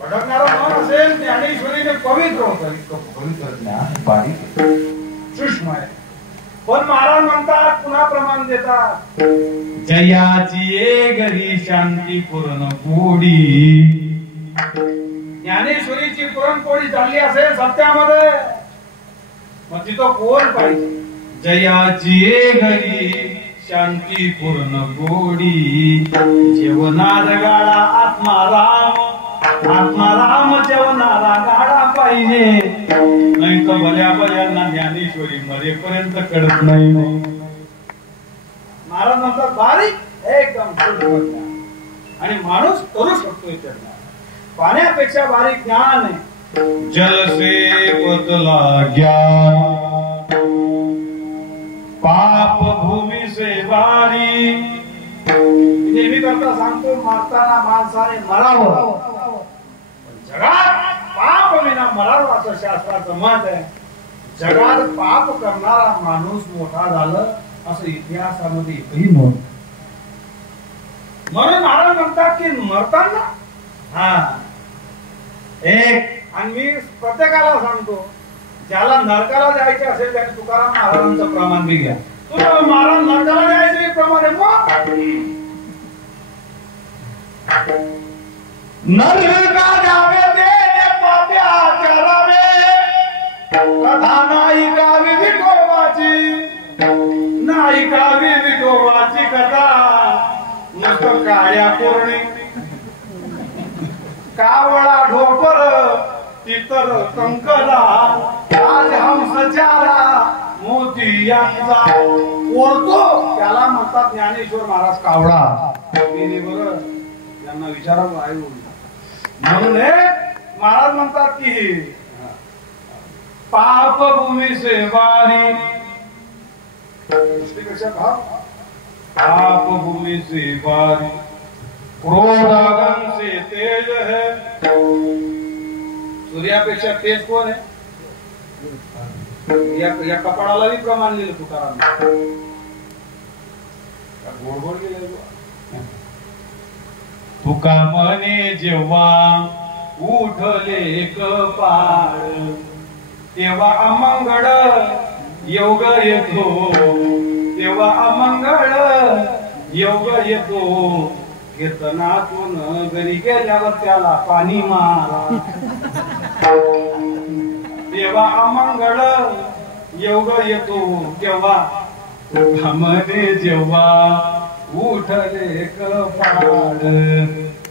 भटकणारा मन असेल ज्ञानेश्वरीने पवित्र होतं. पवित्र ज्ञान बारीक सूक्ष्म आहे. पण महाराज म्हणतात पुन्हा प्रमाण देतात. जयाची घरी शांती पूर्ण पोळी. ज्ञानेश्वरीची पुरणपोळी चालली असेल सत्यामध्ये मग तिथं कोण पाहिजे. जयाची घरी शांती पूर्ण गोडी. जेवणात गाडा आत्माराम. आत्माराम जेवणारा गाडा पाहिजे. नाही तर भल्या भल्यांना ज्ञानेश्वरी मरेपर्यंत कळत नाही. महाराज म्हणतात बारीक एकदम आणि माणूस करू शकतोय त्यांना. पाण्यापेक्षा बारीक ज्ञान आहे. जल से बदला ज्ञान पाप भूमी से बारी. नेहमी करता सांगतो मारताना माणसाने मरावं. जगात पाप विना मरावं असं शास्त्राचं मत आहे. जगात पाप करणारा माणूस मोठा झालं असं इतिहासामध्ये एकही नोंद. म्हणून महाराज म्हणतात की मरताना एक आणि मी प्रत्येकाला सांगतो ज्याला नरकाला जायचे असेल त्याने तुकाराम महाराजांचं प्रमाण बी घ्या. तुला महाराज नरकाला जायचे प्रमाण नरका जावे देणे पाप्या चरावे. कथा नाही गावी विठोबाची. नाही गावी विठोबाची कथा. नुसतं काळ्या पूर्णी कावळा ढोपर तितर कंकला. आज हंसचारा मोती यांचा ओरतो त्याला म्हणतात ज्ञानेश्वर महाराज कावळा. बरं त्यांना विचारावं आहे म्हणून महाराज म्हणतात की पाप भूमी से बारी. पाप भूमी से बारी. क्रोध अगन से तेज है. सूर्यापेक्षा तेज कोण आहे. या कपाळाला भी प्रमाण लिहिलं तुकाराम. गोड गोड गेले. तुका म्हणे जेव्हा उठले कपाळ तेव्हा अमंगळ योग येतो. तेव्हा अमंगळ योग येतो. कीर्तनातून घरी गेल्यावर त्याला पाणी मारा. तेव्हा अमंगळ योग येतो. तेव्हा मध्ये जेव्हा उठले कपाळ.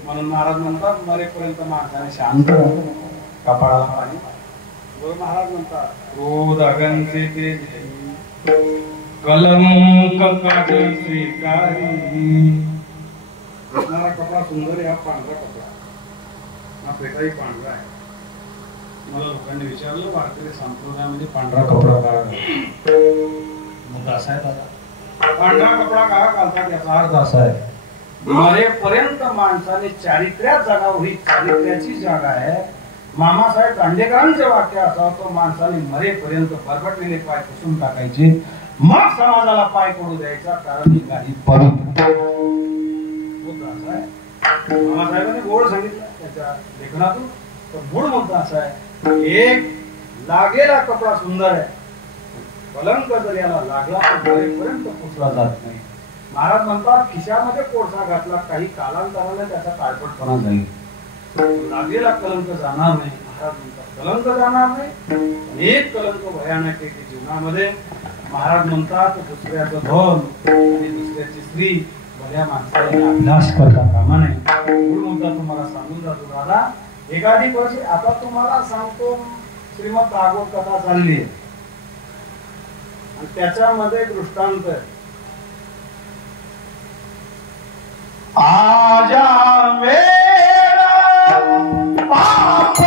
म्हणून महाराज म्हणतात मरेपर्यंत माणसाने शांत कपाळाला पाणी. महाराज म्हणतात क्रोध अगनचे तेज कलंक काढ स्वीकारी. असणारा कपडा सुंदर आहे. हा पांढरा कपडा. हा पेटाही पांढरा आहे. मला लोकांनी विचारलं वारकरी संप्रदायामध्ये पांढरा कपडा का मुद्दा असा आहे दादा. पांढरा कपडा का घालतात याचा अर्थ असा आहे मरेपर्यंत माणसाने चारित्र्यात जगावं. ही चारित्र्याची जागा आहे. मामासाहेब दांडेकरांचे वाक्य असावं तो माणसाने मरेपर्यंत बरबटलेले पाय पुसून टाकायचे. मग समाजाला पाय पडू द्यायचा. कारण ही गाडी पवित्र मुद्दा असा आहे. मामासाहेबांनी गोड सांगितलं त्याच्या लेखनातून. तर मूळ मुद्दा असा आहे एक लागेला कपडा सुंदर आहे. कलंक जर याला लागला तर मरेपर्यंत पुसला जात नाही. महाराज म्हणतात खिशामध्ये कोळसा घातला काही कालांतराने त्याचा काळपटपणा जाईल. लागलेला कलंक जाणार नाही. महाराज म्हणतात कलंक जाणार नाही. एक कलंक भयानक आहे की जीवनामध्ये. महाराज म्हणतात दुसऱ्याचं धन आणि दुसऱ्याची स्त्री भल्या माणसाने अभ्यास करता कामा नये. मूळ मुद्दा तुम्हाला सांगून जातो दादा. एखादी वर्षी आता तुम्हाला सांगतो श्रीमद भागवत कथा चालली आहे आणि त्याच्यामध्ये दृष्टांत आहे. आजा मेरा पाप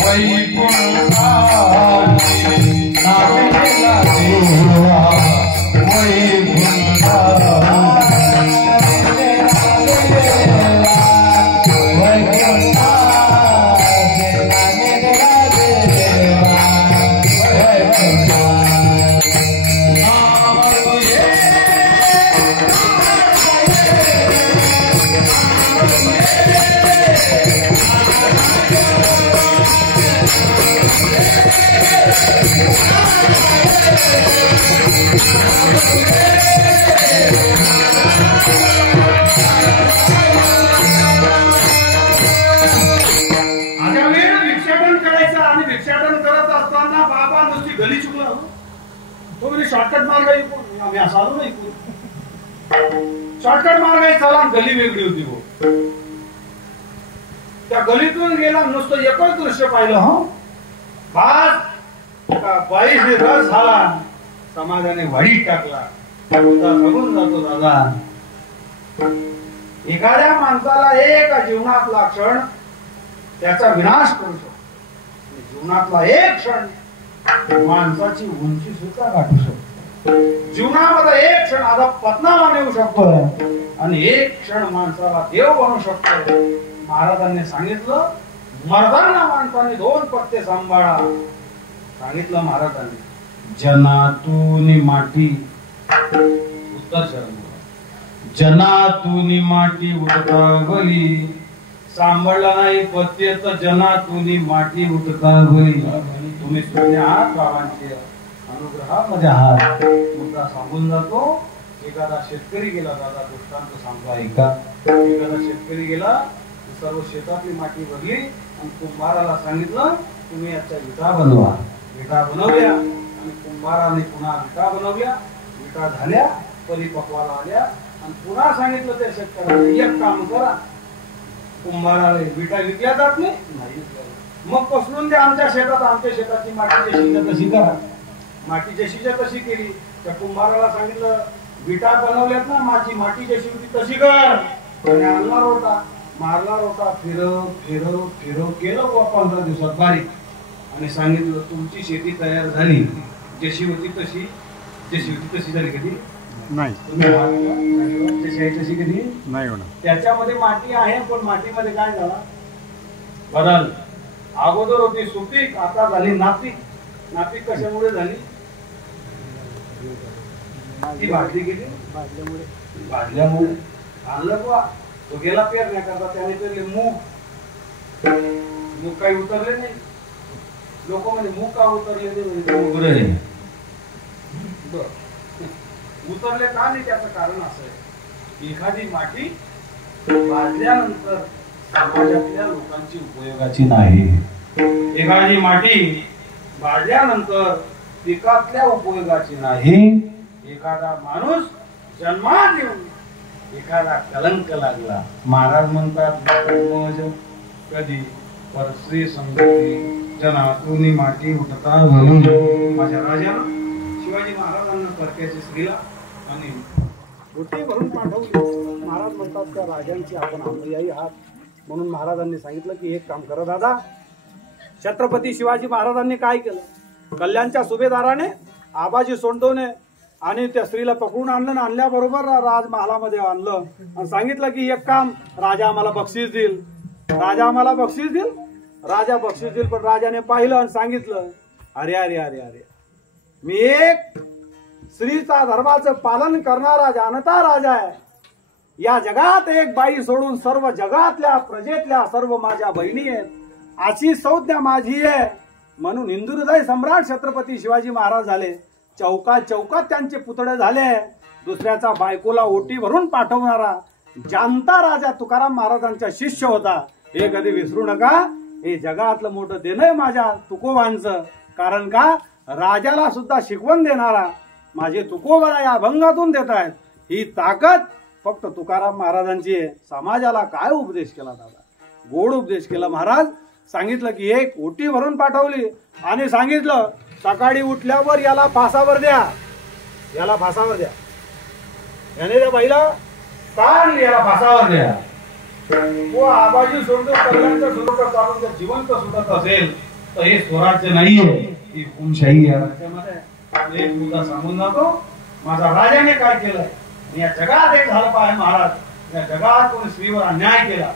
वैकुंठा भिक्षाटन करायचं आणि भिक्षाटन करत असताना बाबा नुसती गली चुकला तो म्हणजे शॉर्टकट मार्ग ऐकून आम्ही असं आलो नाही शॉर्टकट मार्ग आहे चला गली वेगळी होती हो त्या गलीतून गेला नुसतं एकच दृश्य पाहिलं हो बाईने रस झाला समाजाने वाढीत टाकला सगून जातो दादा एखाद्या माणसाला एक जीवनातला क्षण त्याचा विनाश करू शकतो जीवनातला एक क्षण माणसाची उंची सुद्धा गाठू शकतो जीवनामध्ये एक क्षण आता पतनाला नेऊ शकतो आणि एक क्षण माणसाला देव बनवू शकतो महाराजांनी सांगितलं मर्दांना माणसाने दोन पत्ते सांभाळा सांगितलं महाराजांनी जनातून माती उत्तर शरण जनातून माती उठतावली सांभाळला नाही पत्ते तर जनातून माती उठतावली तुम्ही शून्य आहात बाबांचे अनुग्रहामध्ये आहात मुद्दा सांगून जातो एखादा शेतकरी गेला दादा दृष्टांत सांगतो ऐका एखादा शेतकरी गेला सर्व शेतातली माती भरली आणि कुंभाराला सांगितलं तुम्ही याच्या विटा बनवा विटा बनवल्या आणि कुंभाराने पुन्हा विटा बनवल्या विटा झाल्या परिपक्वाला आल्या आणि पुन्हा सांगितलं त्या शेतकऱ्याने एक काम करा कुंभाराला विटा विकल्या जात नाही मग पसरून द्या आमच्या शेताची माती जशी तशी करा माती जशीच्या तशी केली त्या कुंभाराला सांगितलं विटा बनवल्यात ना माझी माती जशी होती तशी कर आणला रोटा मारला रोटा फिरव केलं 15 दिवसात बारीक आणि सांगितलं तुमची शेती तयार झाली जशी होती तशी झाली कधी नाही जशी आहे तशी कधी नाही होणार त्याच्यामध्ये माती आहे पण मातीमध्ये काय झाला बदल अगोदर होती सुपीक आता झाली नापीक कशामुळे झाली ती भाजली गेली भाजल्यामुळे आणलं बा तो गेला पेरण्याकरता त्याने पेरले मूग काही उतरले नाही लोक म्हणजे मूग का उतरले नाही उतरले का नाही त्याचं कारण असं आहे एखादी माती भाजल्यानंतर समाजातल्या लोकांची उपयोगाची नाही एखादी माती भाजल्यानंतर पिकातल्या उपयोगाची नाही एखादा माणूस जन्मात येऊन एखादा कलंक लागला महाराज म्हणतात कधी परश्री संगती जनातून माती उठता माझ्या राजाला शिवाजी महाराजांना परक्याची स्त्रीला आणि गोटी भरून पाठवली महाराज म्हणतात त्या राजांची आपण अनुयायी आहात म्हणून महाराजांनी सांगितलं की एक काम करा दादा छत्रपती शिवाजी महाराजांनी काय केलं कल्याणच्या सुभेदाराने आबाजी सोंडवणे आणि त्या स्त्रीला पकडून आणलं आणि आणल्याबरोबर राजमहालामध्ये आणलं आणि सांगितलं की एक काम राजा आम्हाला बक्षीस देईल राजा बक्षीस देईल पण राजाने पाहिलं आणि सांगितलं अरे अरे अरे अरे मी एक स्त्रीचा धर्माचं पालन करणारा जाणता राजा आहे या जगात एक बाई सोडून सर्व जगातल्या प्रजेतल्या सर्व माझ्या बहिणी आहेत अशी संज्ञा माझी आहे म्हणून हिंदू हृदय सम्राट छत्रपती शिवाजी महाराज झाले चौकात त्यांचे पुतळे झाले दुसऱ्याचा बायकोला ओटी भरून पाठवणारा जाणता राजा तुकाराम महाराजांचा शिष्य होता हे कधी विसरू नका हे जगातलं मोठं देणं आहे माझ्या तुकोबांचं कारण का राजाला सुद्धा शिकवण देणारा माझे तुकोबा या अभंगातून देत आहेत ही ताकद फक्त तुकाराम महाराजांची आहे समाजाला काय उपदेश केला दादा गोड उपदेश केला महाराज सांगितलं की एक ओटी भरून पाठवली आणि सांगितलं सकाळी उठल्यावर याला फासावर द्या याने त्या बाईला कान याला फासावर द्या तो आबाजी सोडतो कल्याणचं सुरू चालून जर जिवंत सुटत असेल तर हे स्वराज्य नाहीये ही हुकुमशाही आहे राज्यामध्ये एक मुद्दा सांगून जातो माझा राजाने काय केलं या जगात एक झालं पाहिजे महाराज या जगात कोणी स्त्रीवर अन्याय केला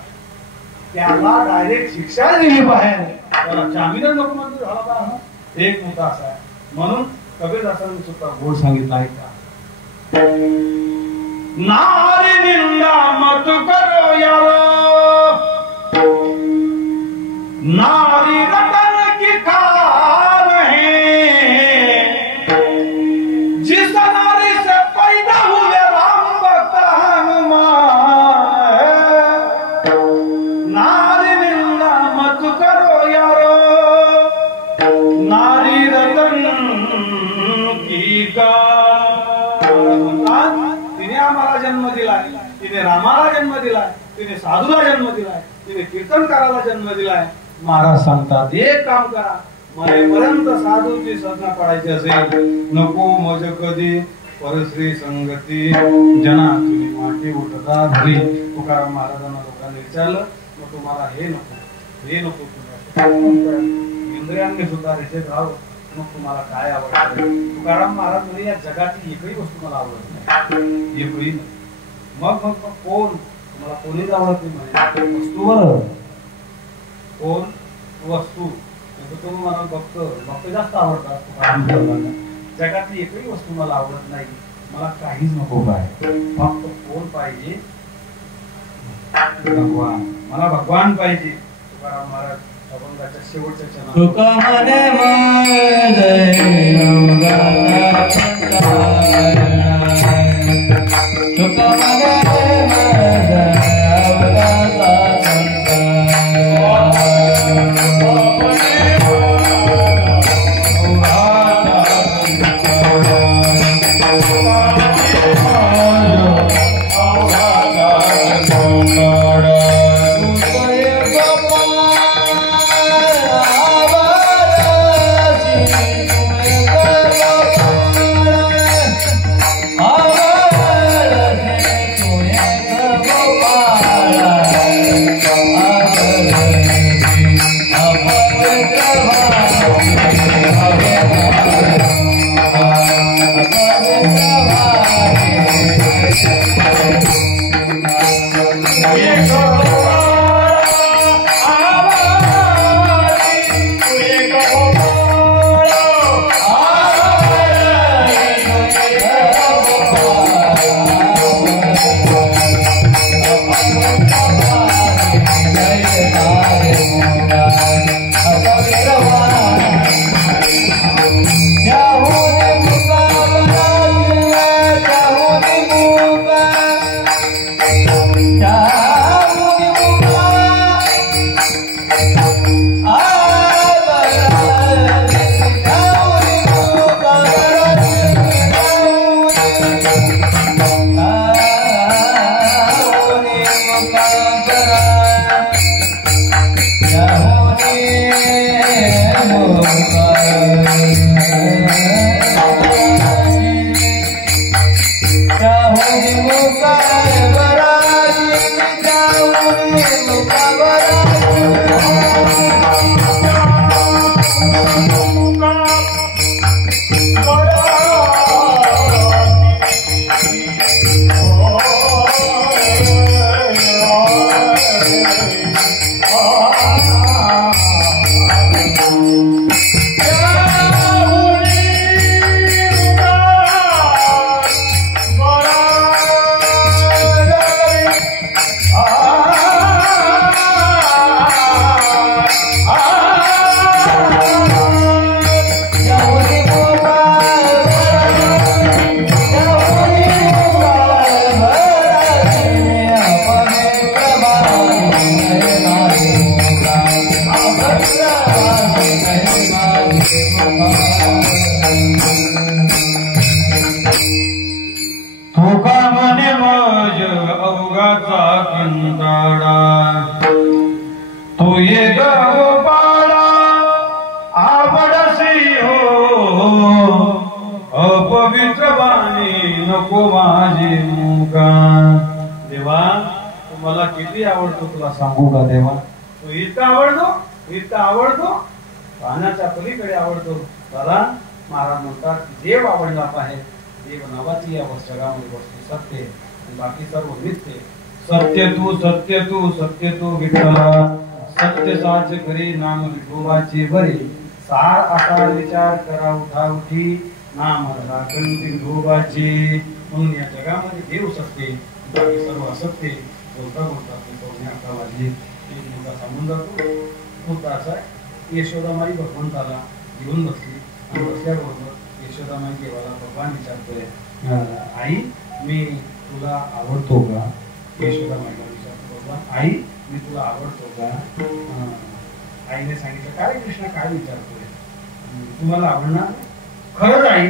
त्याला डायरेक्ट शिक्षा दिली बाहेर त्याला जामीन नको म्हणजे झाला पाहिजे एक मुद्दा असा आहे म्हणून कबीरदासांनी सुद्धा गोड सांगितलं आहे का नारी निंदा मत करो यारो नारी रतन की खान है का तिने आम्हाला जन्म दिलाय, तिने रामाला जन्म दिलाय, तिने साधूला जन्म दिलाय, तिने कीर्तनकाराला जन्म दिलाय. महाराज सांगतात एक काम करा, मरेपर्यंत साधूची साधना पडायची असेल नको मज कधी परश्री संगती जना तुम्ही माटी उठता घरी. तुकाराम महाराजांना लोकांनी विचारलं मग तुम्हाला हे नको हे नको, इंद्रियांनी सुद्धा रेषेत राहावं, मग तुम्हाला काय आवडतं. तुकाराम महाराज म्हणजे या जगाची एकही वस्तू मला आवडत नाही, एकही नाही. मग मग कोण तुम्हाला कोणीच आवडत नाही म्हणे वस्तूवर कोण वस्तू तुम्ही मला भक्त जास्त आवडतात. तुकाराम जगातली एकही वस्तू मला आवडत नाही, मला काहीच नको, काय फक्त कोण पाहिजे भगवान, मला भगवान पाहिजे. तुकाराम महाराज अभंगाच्या शेवटच्या क्षणात सांगू का देवा, तो इतका आवडतो पाहण्याच्या पलीकडे आवडतो. त्याला महाराज म्हणतात देव आवडला पाहिजे. देव नावाची या जगामध्ये वस्तू सत्य, बाकी सर्व मिथ्य. सत्य तू विठ्ठला, सत्य साच करी नाम विठोबाचे बरे. सार आता विचार करा उठा उठी, नाम राखण विठोबाचे. म्हणून या जगामध्ये देव सत्य, बाकी सर्व असत्य. बोलता संबंध होता असा यशोदामाई भगवंताला घेऊन बसली आणि बसल्याबरोबर यशोदामाई देवाला भगवान विचारतोय, आई मी तुला आवडतो का? यशोदामाईला विचारतो भगवान, आई मी तुला आवडतो का? आईने सांगितलं, काय कृष्ण काय विचारतोय, तुम्हाला आवडणार? खरंच आई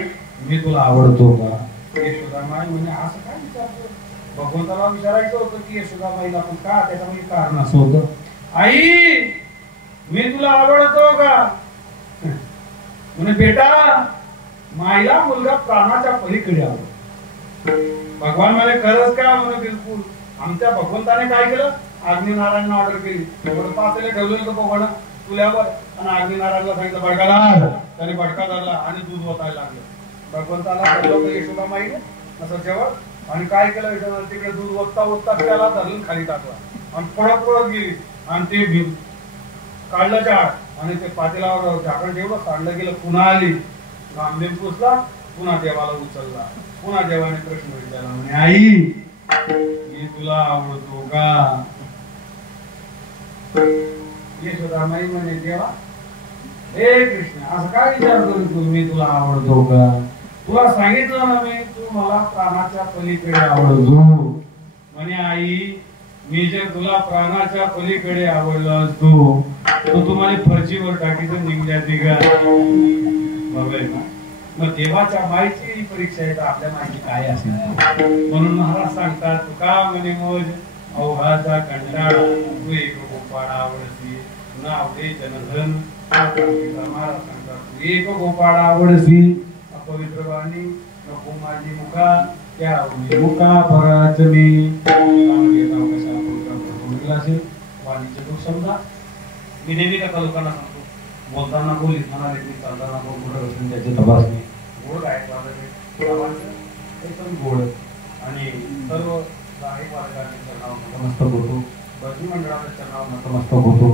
मी तुला आवडतो का? यशोदामाई म्हणे असं काय विचारतो? भगवंताला विचारायचं होतं की यशोदामाईला पण का, त्याच्यामध्ये कारण असं होतं, आई मी तुला आवडतो का? म्हणे बेटा माईला मुलगा प्राणाच्या पलीकडे आवडतो. भगवान म्हणे खरंच का? म्हणे बिलकुल. आमच्या भगवंताने काय केलं? अग्निनारायण ऑर्डर केली, पातेले ठेवले होते भगवान तुल्यावर आणि अग्निनारायणला सांगितलं भडकाला, त्याने भडका धरला आणि दूध ओतायला लागलं. भगवंताला यशोदामाईने असं जेवण आणि काय केलं, तिकडे दूध ओतता ओतता त्याला धरून खाली टाकला आणि पळत पळत गेली आणि ते काढलं झाड आणि ते पातेलावर झाकण ठेवलं, काढलं गेलं, पुन्हा आली, रामदेव पुसला, पुन्हा देवाला उचलला. पुन्हा देवाने प्रश्न विचारला, म्हणे आई मी तुला आवडतो का? यशोदामाई म्हणे देवा हे कृष्ण असं काय विचारतो तू, मी तुला आवडतो का? तुला सांगितलं ना मी, तू मला प्राणाच्या पलीकडे आवडतो. म्हणे आई मी जर तुला प्राणाच्या पलीकडे आवडलं असतो तर तुम्हाला फरशीवर टाकीच निघल्याची का? बरोबर ना? मग देवाच्या माईची परीक्षा आहे तर आपल्या माहिती काय असेल. म्हणून महाराज सांगतात तुका म्हणे मोज अवघाचा कंटाळा, तू एक गोपाळ आवडसी ना आवडे जनधन. महाराज सांगतात तू एक गोपाळ आवडसी, अपवित्र वाणी नको माझी मुखा, त्या मुखा पराच मी. असेल वाणीचे दोष समजा. मी नेहमी का लोकांना सांगतो, बोलताना बोल, लिखाणाला चालताना बोल, कुठं असेल त्याची तपासणी. गोड आहे एकदम गोड आणि सर्व गायक वादकांचे चरणावर नतमस्तक होतो, भजनी मंडळाच्या चरणावर नतमस्तक होतो.